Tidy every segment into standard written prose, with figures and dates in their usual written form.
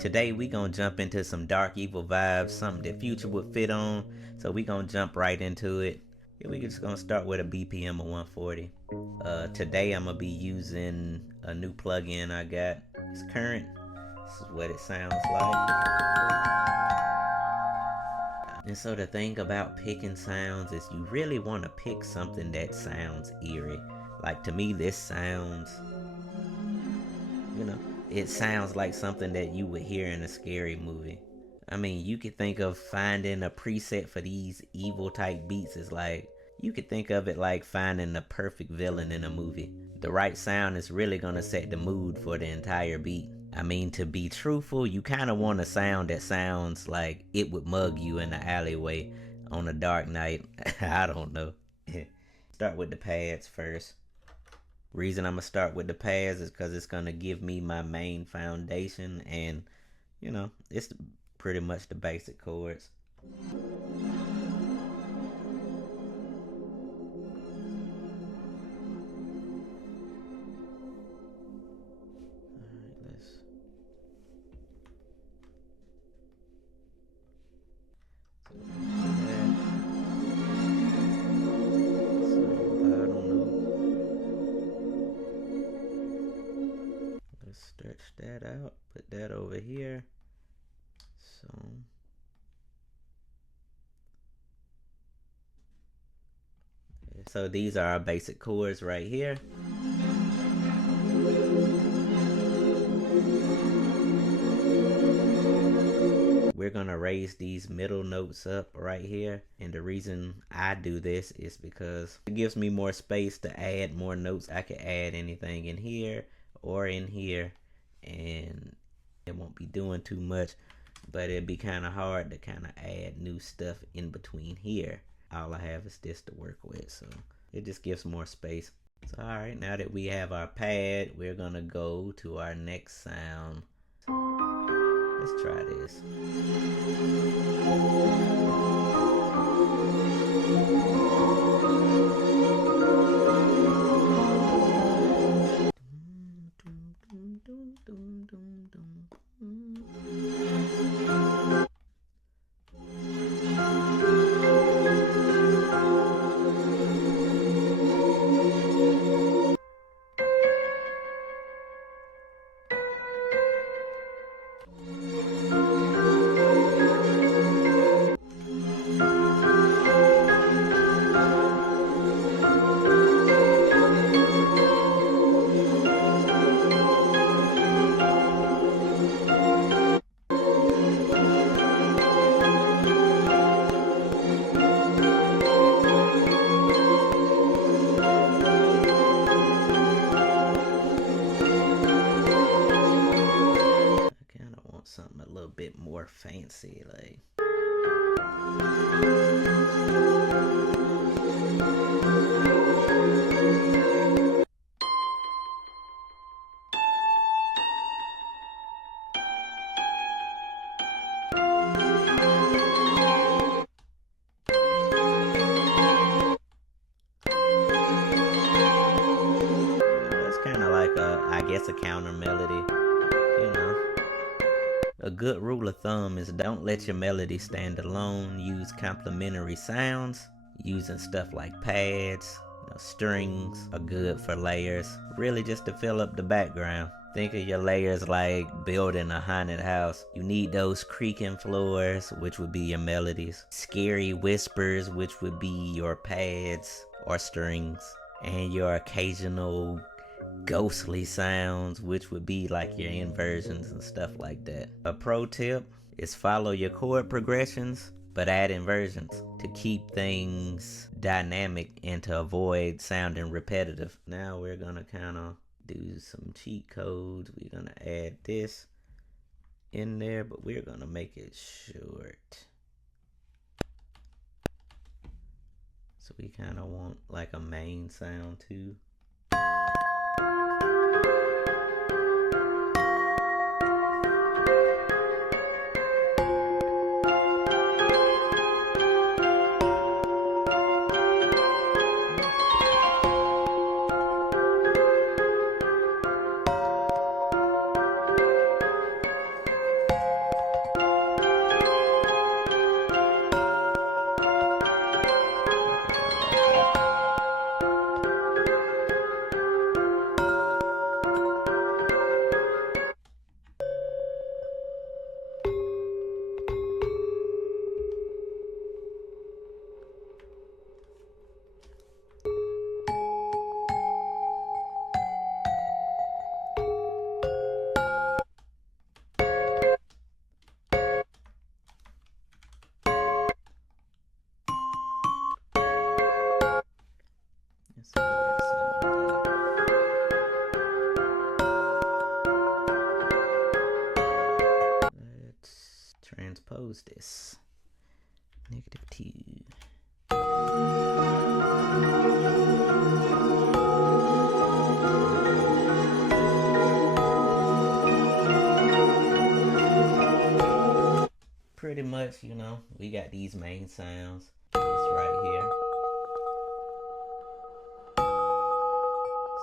Today we gonna jump into some dark evil vibes, something that Future would fit on. So we gonna jump right into it. Yeah, we just gonna start with a BPM of 140. Today I'm gonna be using a new plugin I got. It's Current. This is what it sounds like. And so the thing about picking sounds is you really want to pick something that sounds eerie. Like to me this sounds, it sounds like something that you would hear in a scary movie. I mean, you could think of finding a preset for these evil type beats is like, you could think of it like finding the perfect villain in a movie. The right sound is really gonna set the mood for the entire beat. I mean, to be truthful, you kind of want a sound that sounds like it would mug you in the alleyway on a dark night. I don't know. Start with the pads first. Reason I'm gonna start with the pads is because it's gonna give me my main foundation, and it's pretty much the basic chords. Stretch that out, put that over here. So these are our basic chords right here. We're gonna raise these middle notes up right here, and the reason I do this is because it gives me more space to add more notes. I can add anything in here or in here, and it won't be doing too much, but it'd be kind of hard to kind of add new stuff in between here. All I have is this to work with, so it just gives more space. So alright, now that we have our pad, we're gonna go to our next sound. Let's try this. Something a little bit more fancy, like. That's kind of like I guess a counter melody, A good rule of thumb is don't let your melody stand alone. Use complementary sounds. Using stuff like pads, strings are good for layers. Really just to fill up the background. Think of your layers like building a haunted house. You need those creaking floors, which would be your melodies. Scary whispers, which would be your pads or strings. And your occasional ghostly sounds, which would be like your inversions and stuff like that. A pro tip is follow your chord progressions, but add inversions to keep things dynamic and to avoid sounding repetitive. Now we're gonna kind of do some cheat codes. We're gonna add this in there, but we're gonna make it short. So we kind of want like a main sound too. transpose this. -2. Pretty much, you know, we got these main sounds. It's right here.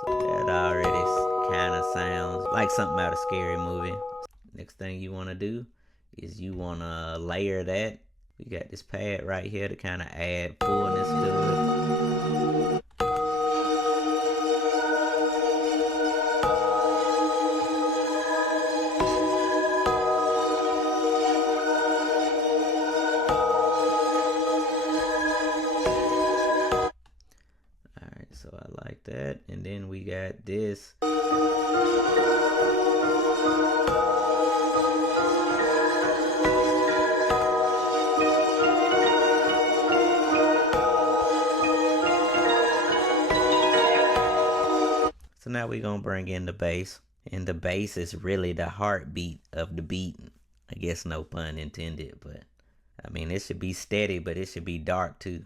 So that already kind of sounds like something out of a scary movie. Next thing you want to do is you want to layer that. We got this pad right here to kind of add fullness to it. Alright, so I like that. And then we got this. So now we're gonna bring in the bass, and the bass is really the heartbeat of the beat. I guess no pun intended, but I mean it should be steady, but it should be dark too.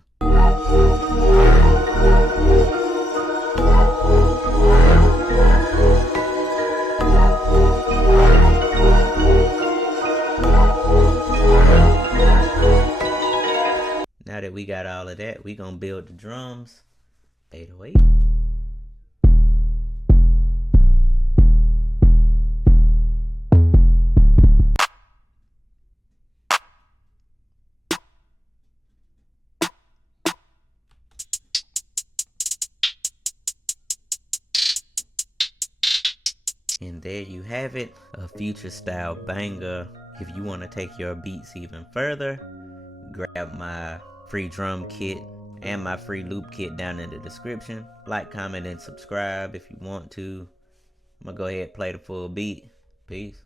Now that we got all of that, we gonna build the drums. 808. And there you have it, a future style banger. If you want to take your beats even further, grab my free drum kit and my free loop kit down in the description. Like, comment, and subscribe if you want to. I'm gonna go ahead and play the full beat. Peace.